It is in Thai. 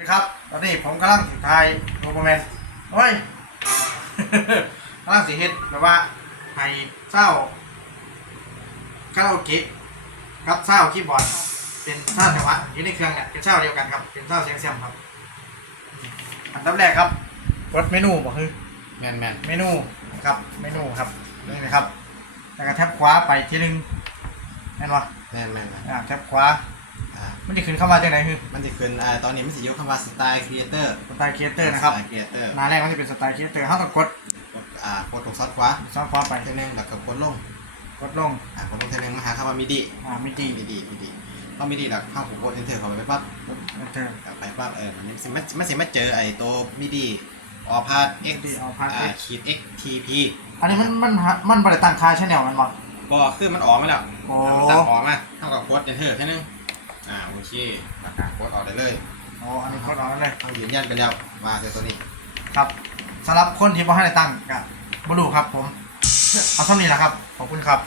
สวัสดีครับ ตอนนี้ผมกำลังสิถ่ายโรบอแมนโอ้ยกำลังสิเฮ็ดแบบว่าให้เศร้าคาราโอเกะกับเศร้าคีย์บอร์ดเป็นเศร้าจังหวะอยู่ในเครื่องเนี่ยเป็นเศร้าเดียวกันครับ เป็นเศร้าเสียงเสียงครับ อันดับแรกครับกดเมนูบอกคือแมนแมนเมนูครับเมนูครับนี่นะครับแล้วก็แท็บขวาไปทีหนึงแม่นวะแมนแมนแมนอ่าแท็บขวาอ่า มันจะขึ้นเข้ามาจากไหนคือมันจะขึ้นอ่าตอนนี้มันสิยกคำว่าสไตล์ครีเอเตอร์สไตล์ครีเอเตอร์นะครับสไตล์ครีเอเตอร์หน้าแรกมันจะเป็นสไตล์ครีเอเตอร์เขาต้องกดอ่ากดตรงซอสขวาซ้อนขวาไปเท่านึงแล้วก็กดลงกดลงอ่ากดลงเท่านึงมาหาคำว่ามิดิอ่ามิดีมิดิมิดิพอมิดิแล้วเข้าผมกด enter เข้าไปปั๊บเอนเตอร์กลับไปปั๊บเออมันสิมันมันสิมาเจอไอ้ตัวมิดิออพาร์ x MIDI all part อ่า X ขีด x tp อันนี้มันมันมันบริตั้งค่าชแนลมันบอกบอคือมันออกมาแล้วโอ้มันตัดออกมาเท่ากับกด enter แค่นึง อ่าโอเคแล้วก็กดออกได้เลยโอ้อันนี้กดออกแล้วเลยต้องยืนยันไปแล้วว่าเจอตัวนี้ครับสำหรับคนที่บ่ให้ได้ตั้งกับบลูครับผมเอาเท่านี้แหละครับ ขอบคุณครับ